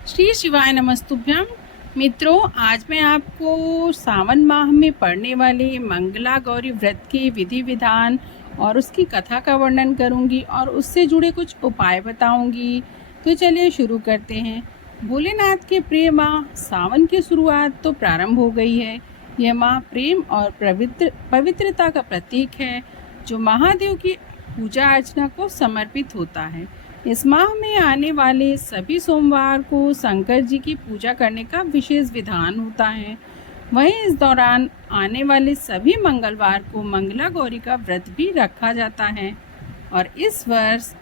श्री शिवाय नमस्तुभ्यम। मित्रों, आज मैं आपको सावन माह में पड़ने वाले मंगला गौरी व्रत के विधि विधान और उसकी कथा का वर्णन करूंगी और उससे जुड़े कुछ उपाय बताऊंगी। तो चलिए शुरू करते हैं। भोलेनाथ के प्रिय माह सावन की शुरुआत तो प्रारंभ हो गई है। यह माह प्रेम और पवित्रता का प्रतीक है, जो महादेव की पूजा अर्चना को समर्पित होता है। इस माह में आने वाले सभी सोमवार को शंकर जी की पूजा करने का विशेष विधान होता है। वहीं इस दौरान आने वाले सभी मंगलवार को मंगला गौरी का व्रत भी रखा जाता है और इस वर्ष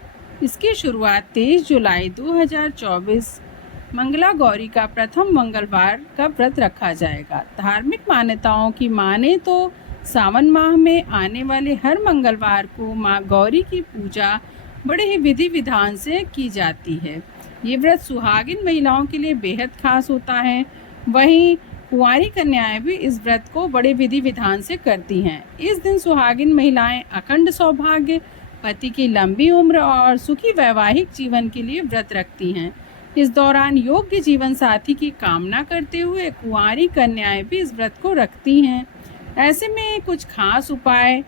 इसकी शुरुआत 23 जुलाई 2024 मंगला गौरी का प्रथम मंगलवार का व्रत रखा जाएगा। धार्मिक मान्यताओं की माने तो सावन माह में आने वाले हर मंगलवार को माँ गौरी की पूजा बड़े ही विधि विधान से की जाती है। ये व्रत सुहागिन महिलाओं के लिए बेहद खास होता है। वहीं कुंवारी कन्याएं भी इस व्रत को बड़े विधि विधान से करती हैं। इस दिन सुहागिन महिलाएं अखंड सौभाग्य, पति की लंबी उम्र और सुखी वैवाहिक जीवन के लिए व्रत रखती हैं। इस दौरान योग्य जीवन साथी की कामना करते हुए कुंवारी कन्याएं भी इस व्रत को रखती हैं। ऐसे में कुछ खास उपाय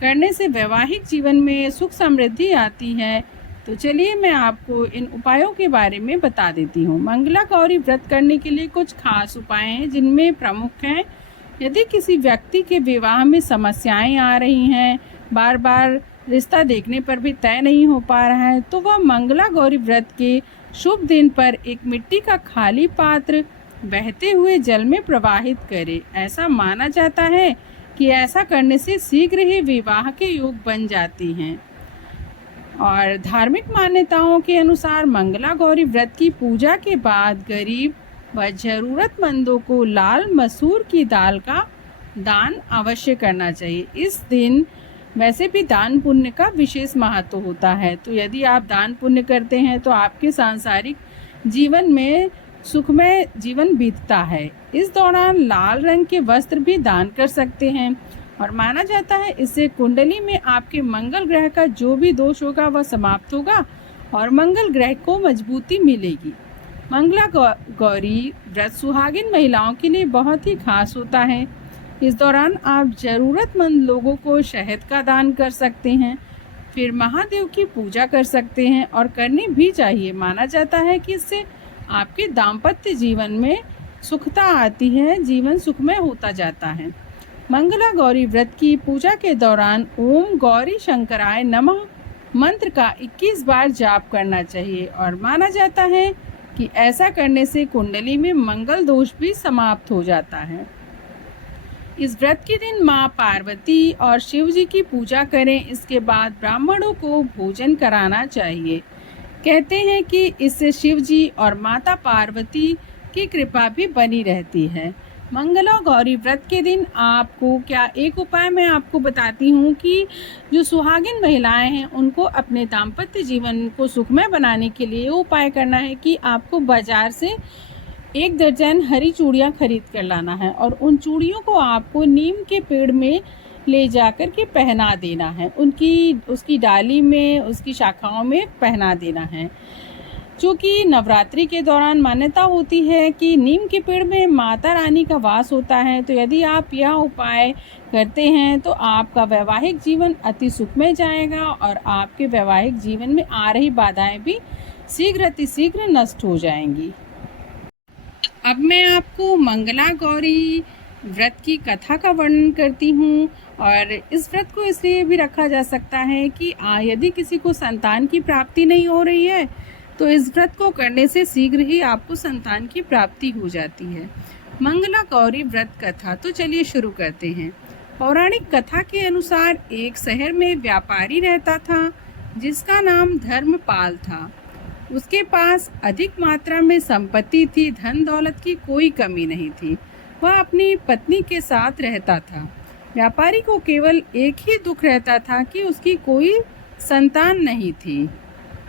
करने से वैवाहिक जीवन में सुख समृद्धि आती है। तो चलिए मैं आपको इन उपायों के बारे में बता देती हूँ। मंगला गौरी व्रत करने के लिए कुछ खास उपाय हैं, जिनमें प्रमुख हैं। यदि किसी व्यक्ति के विवाह में समस्याएं आ रही हैं, बार बार रिश्ता देखने पर भी तय नहीं हो पा रहा है, तो वह मंगला गौरी व्रत के शुभ दिन पर एक मिट्टी का खाली पात्र बहते हुए जल में प्रवाहित करे। ऐसा माना जाता है कि ऐसा करने से शीघ्र ही विवाह के योग बन जाती हैं। और धार्मिक मान्यताओं के अनुसार मंगला गौरी व्रत की पूजा के बाद गरीब व जरूरतमंदों को लाल मसूर की दाल का दान अवश्य करना चाहिए। इस दिन वैसे भी दान पुण्य का विशेष महत्व होता है, तो यदि आप दान पुण्य करते हैं तो आपके सांसारिक जीवन में सुखमय जीवन बीतता है। इस दौरान लाल रंग के वस्त्र भी दान कर सकते हैं और माना जाता है इससे कुंडली में आपके मंगल ग्रह का जो भी दोष होगा वह समाप्त होगा और मंगल ग्रह को मजबूती मिलेगी। मंगला गौरी व्रत सुहागिन महिलाओं के लिए बहुत ही खास होता है। इस दौरान आप जरूरतमंद लोगों को शहद का दान कर सकते हैं, फिर महादेव की पूजा कर सकते हैं और करनी भी चाहिए। माना जाता है कि इससे आपके दाम्पत्य जीवन में सुखता आती है, जीवन सुखमय होता जाता है। मंगला गौरी व्रत की पूजा के दौरान ओम गौरी शंकराय नमः मंत्र का 21 बार जाप करना चाहिए और माना जाता है कि ऐसा करने से कुंडली में मंगल दोष भी समाप्त हो जाता है। इस व्रत के दिन माँ पार्वती और शिव जी की पूजा करें। इसके बाद ब्राह्मणों को भोजन कराना चाहिए। कहते हैं कि इससे शिव जी और माता पार्वती की कृपा भी बनी रहती है। मंगला गौरी व्रत के दिन आपको एक उपाय मैं आपको बताती हूँ कि जो सुहागिन महिलाएं हैं उनको अपने दाम्पत्य जीवन को सुखमय बनाने के लिए उपाय करना है कि आपको बाजार से 1 दर्जन हरी चूड़ियाँ खरीद कर लाना है और उन चूड़ियों को आपको नीम के पेड़ में ले जाकर के पहना देना है। उसकी डाली में, उसकी शाखाओं में पहना देना है। चूँकि नवरात्रि के दौरान मान्यता होती है कि नीम के पेड़ में माता रानी का वास होता है, तो यदि आप यह उपाय करते हैं तो आपका वैवाहिक जीवन अति सुखमय जाएगा और आपके वैवाहिक जीवन में आ रही बाधाएं भी शीघ्र नष्ट हो जाएंगी। अब मैं आपको मंगला गौरी व्रत की कथा का वर्णन करती हूँ। और इस व्रत को इसलिए भी रखा जा सकता है कि यदि किसी को संतान की प्राप्ति नहीं हो रही है तो इस व्रत को करने से शीघ्र ही आपको संतान की प्राप्ति हो जाती है। मंगला गौरी व्रत कथा तो चलिए शुरू करते हैं। पौराणिक कथा के अनुसार एक शहर में व्यापारी रहता था जिसका नाम धर्मपाल था। उसके पास अधिक मात्रा में संपत्ति थी, धन दौलत की कोई कमी नहीं थी। वह अपनी पत्नी के साथ रहता था। व्यापारी को केवल एक ही दुख रहता था कि उसकी कोई संतान नहीं थी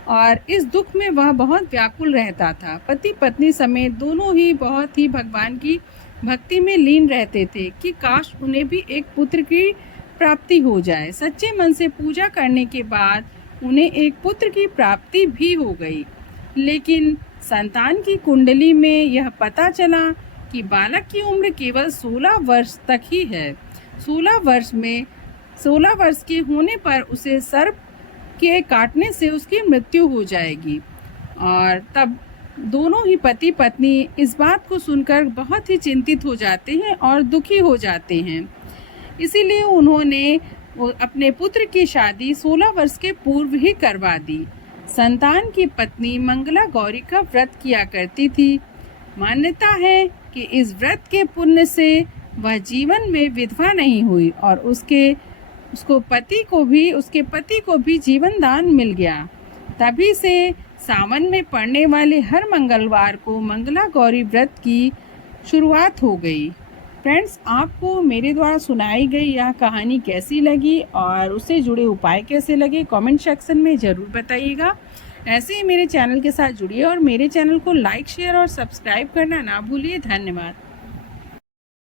और इस दुख में वह बहुत व्याकुल रहता था। पति पत्नी समेत दोनों ही बहुत ही भगवान की भक्ति में लीन रहते थे कि काश उन्हें भी एक पुत्र की प्राप्ति हो जाए। सच्चे मन से पूजा करने के बाद उन्हें एक पुत्र की प्राप्ति भी हो गई, लेकिन संतान की कुंडली में यह पता चला कि बालक की उम्र केवल 16 वर्ष तक ही है। 16 वर्ष के होने पर उसे सर्प के काटने से उसकी मृत्यु हो जाएगी। और तब दोनों ही पति पत्नी इस बात को सुनकर बहुत ही चिंतित हो जाते हैं और दुखी हो जाते हैं। इसीलिए उन्होंने अपने पुत्र की शादी 16 वर्ष के पूर्व ही करवा दी। संतान की पत्नी मंगला गौरी का व्रत किया करती थी। मान्यता है कि इस व्रत के पुण्य से वह जीवन में विधवा नहीं हुई और उसके पति को भी जीवन दान मिल गया। तभी से सावन में पड़ने वाले हर मंगलवार को मंगला गौरी व्रत की शुरुआत हो गई। फ्रेंड्स, आपको मेरे द्वारा सुनाई गई यह कहानी कैसी लगी और उससे जुड़े उपाय कैसे लगे कमेंट सेक्शन में ज़रूर बताइएगा। ऐसे ही मेरे चैनल के साथ जुड़िए और मेरे चैनल को लाइक, शेयर और सब्सक्राइब करना ना भूलिए। धन्यवाद।